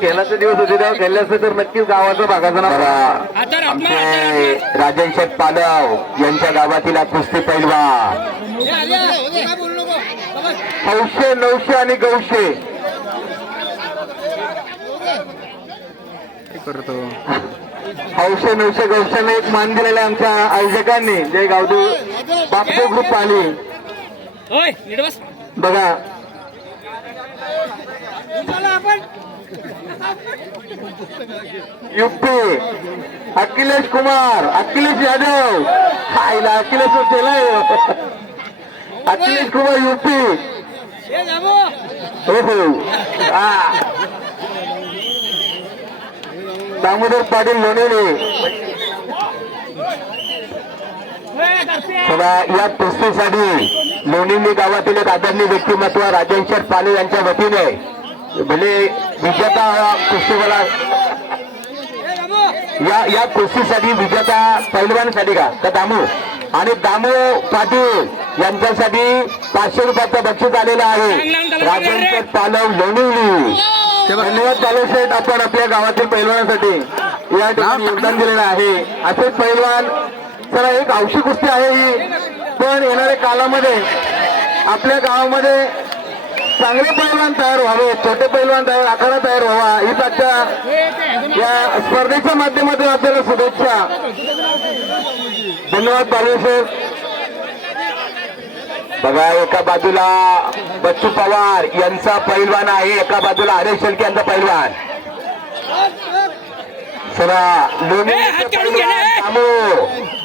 खेळाचे दिवस होते तेव्हा खेळले असते तर नक्कीच गावाचा भागाचा नाव. आमचे राजन शेठ पालव यांच्या गावातील कुस्ती पैलवान 900 900 आणि 900 करतो. 900 900 900 एक मान दिलेला आमच्या आयोजकांनी जे गावदू बापू ग्रुप आली बघा. युपी अखिलेश कुमार अखिलेश यादव आईला अखिलेश केलाय अखिलेश कुमार युपी हो हो दामोदर पाटील लोणेले. या कुस्तीसाठी लोणिंदी गावातील एक आदरणीय व्यक्तिमत्व राजन शेठ पाले यांच्या वतीने भले विजेता कुस्तीवाला या कुस्तीसाठी विजेता पैलवानसाठी का दामू आणि दामू पाटील यांच्यासाठी 500 रुपयाचं बक्षीस आलेलं आहे. राजन शेठ पालव लोणिवली. धन्यवाद पालव शेठ, आपण आपल्या गावातील पैलवानासाठी या ठिकाणी योगदान दिलेलं आहे. असेच पैलवान चला एक हौशी कुस्ती आहे ही, पण येणाऱ्या कालामध्ये आपल्या गावामध्ये चांगले पैलवान तयार व्हावे, छोटे पैलवान तयार आखाडा तयार व्हावा हीच आजच्या या स्पर्धेच्या माध्यमातून आपल्याला शुभेच्छा. धन्यवाद पालवेश्वर. बघा एका बाजूला बच्चू पवार यांचा पैलवान आहे, एका बाजूला हरेश शेळके यांचा पैलवान.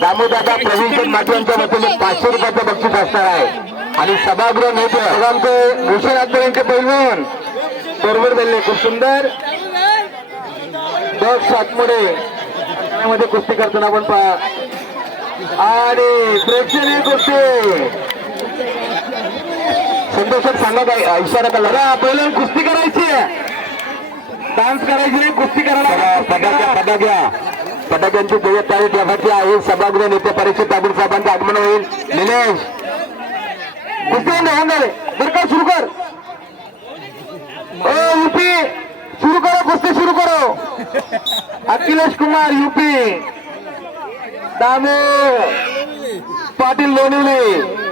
दामू दादा प्रवीण माथुरांच्या वतीने 500 रुपयाचं बक्षीस असणार आहे. आणि सभागृह नेते आमचे भूषण अकबर यांचे पैलवान बरोबर बोलले खूप सुंदर बघ सातमुळे कुस्ती करताना आपण पहा. आणि प्रेक्षणीय कुस्ती संतोषात सांगा काय इशारा करा. पहिलं कुस्ती करायची डान्स करायची नाही, कुस्ती करायला. पटाक्यांची 23 तारीख यासाठी आहे. सभागृह नेते परीक्षित ठाकूर साहेबांचं आगमन होईल. निलेश कुस्ती होऊन झाले बरं का, सुरू कर युपी सुरू करो कुस्ती सुरू करो. अखिलेश कुमार युपी दामू पाटील लोणिवली